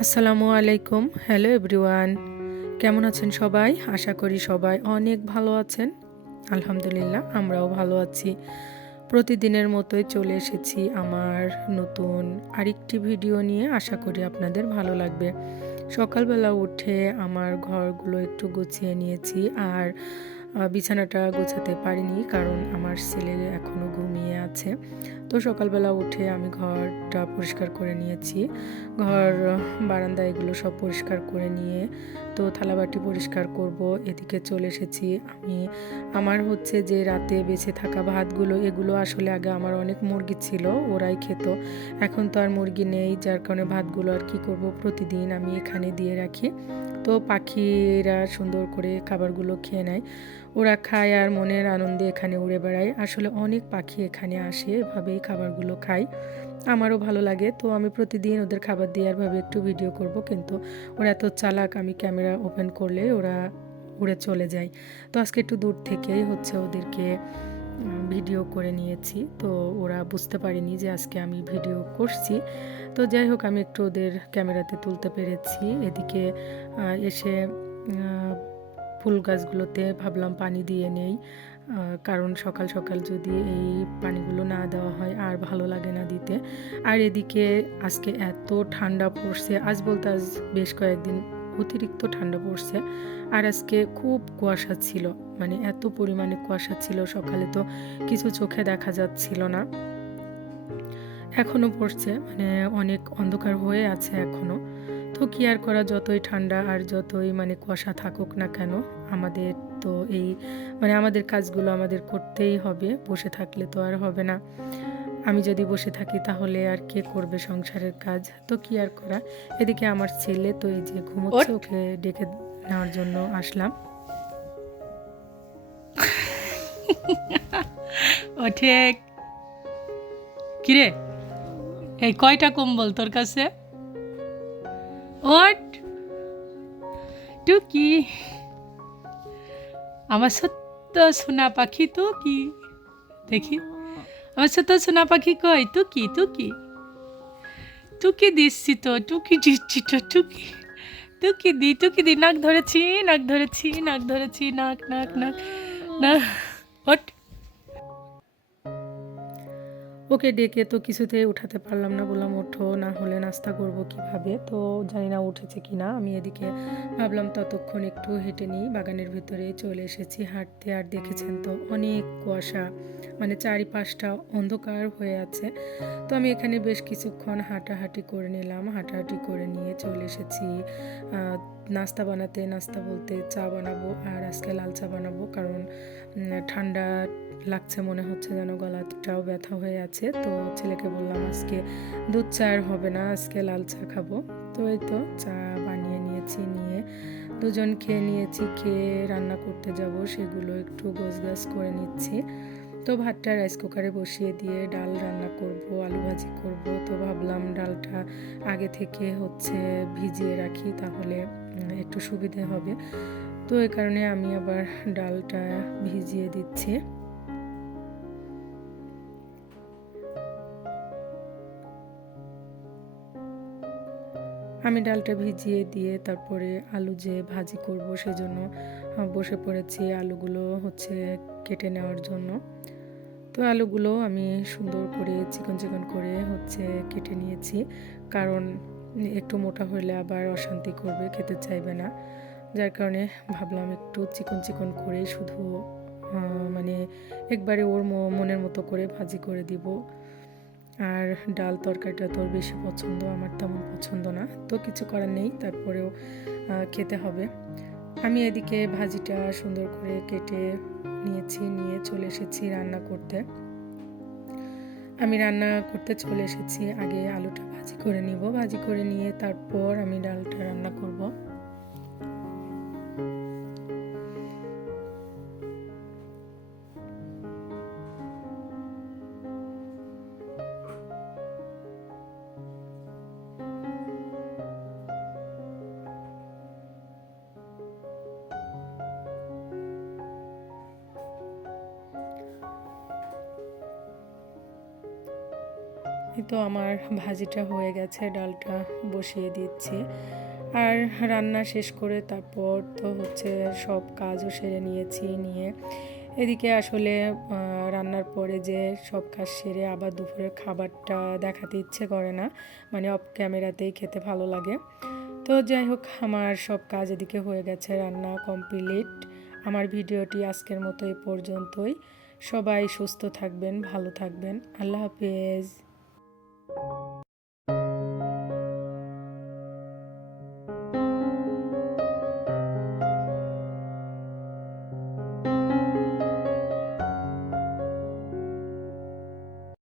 আসসালামু আলাইকুম। Hello everyone কেমন আছেন সবাই? আশা করি সবাই অনেক ভালো আছেন। আলহামদুলিল্লাহ, আমরাও ভালো আছি। প্রতিদিনের মতোই চলে এসেছি আমার নতুন আরেকটি ভিডিও নিয়ে। আশা করি আপনাদের ভালো লাগবে। সকালবেলা উঠে আমার ঘরগুলো একটু গুছিয়ে নিয়েছি। আর বিছানাটা গোছাতে পারিনি কারণ আমার ছেলে এখনও ঘুমিয়ে আছে। তো সকালবেলা উঠে আমি ঘরটা পরিষ্কার করে নিয়েছি। ঘর, বারান্দা এগুলো সব পরিষ্কার করে নিয়ে তো থালাবাটি পরিষ্কার করব। এদিকে চলে এসেছি আমি। আমার হচ্ছে যে রাতে বেঁচে থাকা ভাতগুলো, এগুলো আসলে আগে আমার অনেক মুরগি ছিল, ওরাই খেত। এখন তো আর মুরগি নেই, যার কারণে ভাতগুলো আর কি করব প্রতিদিন আমি এখানে দিয়ে রাখি। তো পাখিরা সুন্দর করে খাবারগুলো খেয়ে নেয়। ওরা খায় আর মনের আনন্দে এখানে উড়ে বেড়ায়। আসলে অনেক পাখি এখানে আসে, এভাবেই খাবারগুলো খায় আমারও ভালো লাগে, তো আমি প্রতিদিন ওদের খাবার দেওয়ার ভাবে একটু ভিডিও করব, কিন্তু ওরা এত চালাক আমি ক্যামেরা ওপেন করলে ওরা উড়ে চলে যায়। তো আজকে একটু দূর থেকেই হচ্ছে ওদেরকে ভিডিও করে নিয়েছি, তো ওরা বুঝতে পারেনি যে আজকে আমি ভিডিও করছি। তো যাই হোক, আমি একটু ওদের ক্যামেরাতে তুলতে পেরেছি। এদিকে এসে ফুল গাছগুলোতে ভাবলাম পানি দিয়ে নেই কারণ সকাল সকাল যদি এই পানিগুলো না দেওয়া হয় আর ভালো লাগে না দিতে। আর এদিকে আজকে এত ঠান্ডা পড়ছে, আজ বলতে আজ বেশ কয়েকদিন অতিরিক্ত ঠান্ডা পড়ছে। আর আজকে খুব কুয়াশা ছিল মানে এত পরিমাণে কুয়াশা ছিল সকালে তো কিছু চোখে দেখা যাচ্ছিল না। এখনও পড়ছে মানে অনেক অন্ধকার হয়ে আছে এখনও। তো কি আর করা যতই ঠান্ডা আর যতই মানে কুয়াশা থাকুক না কেন আমাদের তো এই মানে আমাদের কাজগুলো আমাদের করতেই হবে বসে থাকলে তো আর হবে না। আমি যদি বসে থাকি তাহলে আর কে করবে সংসারের কাজ? তো কি আর করা? এদিকে আমার ছেলে তো এই যে ঘুমোচ্ছে ওকে ডেকে নেওয়ার জন্য আসলাম। কিরে? এই কয়টা কম্বল তোর কাছে? ওট টুকি আমার সত্য সোনা পাখি তো কি দেখি আমার সত্য সোনা পাখি কই টুকি টুকি টুকি দিচ্ছি তো টুকি দিচ্ছি তো টুকি টুকি দি টুকি দি নাক ধরেছি নাক ধরেছি নাক ধরেছি নাক নাক নাক না ওট ওকে ডেকে তো কিছুতেই উঠাতে পারলাম না। বললাম, ওঠো, না হলে নাস্তা করব কীভাবে? তো জানি না উঠেছে কি না। আমি এদিকে ভাবলাম, ততক্ষণ একটু হেঁটে নিই। বাগানের ভিতরে চলে এসেছি হাঁটতে আর দেখেছেন তো অনেক কুয়াশা। মানে চারিপাশটা অন্ধকার হয়ে আছে। তো আমি এখানে বেশ কিছুক্ষণ হাঁটাহাঁটি করে নিলাম। হাঁটাহাঁটি করে নিয়ে চলে এসেছি। নাস্তা বানাতে, নাস্তা বলতে চা বানাবো আর আজকে লাল চা বানাবো। কারণ ঠান্ডা লাগছে, মনে হচ্ছে যেন গলাটাও ব্যথা হয়ে আছে। তো ছেলেকে বললাম, আজকে দুধ চা আর হবে না, আজকে লাল চা খাব। তো এই তো চা বানিয়ে নিয়েছি, নিয়ে দুজন খেয়ে নিয়েছি, খেয়ে রান্না করতে যাব, সেগুলো একটু গোছগাছ করে নিচ্ছি। তো ভাতটা রাইস কুকারে বসিয়ে দিয়ে ডাল রান্না করব, আলু ভাজি করব। তো ভাবলাম ডালটা আগে থেকে হচ্ছে ভিজিয়ে রাখি, তাহলে একটু সুবিধে হবে। তো এই কারণে আমি আবার ডালটা ভিজিয়ে দিচ্ছি। আমি ডালটা ভিজিয়ে দিয়ে তারপরে আলু যে ভাজি করব সেজন্য বসে পড়েছি। আলুগুলো হচ্ছে কেটে নেওয়ার জন্য। তো আলুগুলো আমি সুন্দর করে চিকন চিকন করে হচ্ছে কেটে নিয়েছি। কারণ একটু মোটা হলে আবার অশান্তি করবে, খেতে চাইবে না। যার কারণে ভাবলাম একটু চিকন চিকন করে শুধু মানে একবারে ওর মনের মতো করে ভাজি করে দিব। আর ডাল তরকারিটা তোর বেশি পছন্দ, আমার তেমন পছন্দ না। তো কিছু করার নেই, তারপরেও খেতে হবে। আমি এদিকে ভাজিটা সুন্দর করে কেটে নিয়েছি, নিয়ে চলে এসেছি রান্না করতে। আমি রান্না করতে চলে এসেছি, আগে আলুটা ভাজি করে নিব। ভাজি করে নিয়ে তারপর আমি ডালটা রান্না করব। তো আমার ভাজিটা হয়ে গেছে, ডালটা বসিয়ে দিচ্ছি। আর রান্না শেষ করে তারপর তো হচ্ছে সব কাজও সেরে নিয়েছি নিয়ে। এদিকে আসলে রান্নার পরে যে সব কাজ সেরে আবার দুপুরের খাবারটা দেখাতে ইচ্ছে করে না মানে অফ ক্যামেরাতেই খেতে ভালো লাগে। তো যাই হোক, আমার সব কাজ এদিকে হয়ে গেছে, রান্না কমপ্লিট আমার ভিডিওটি আজকের মতো এ পর্যন্তই। সবাই সুস্থ থাকবেন, ভালো থাকবেন। আল্লাহ হাফেজ। you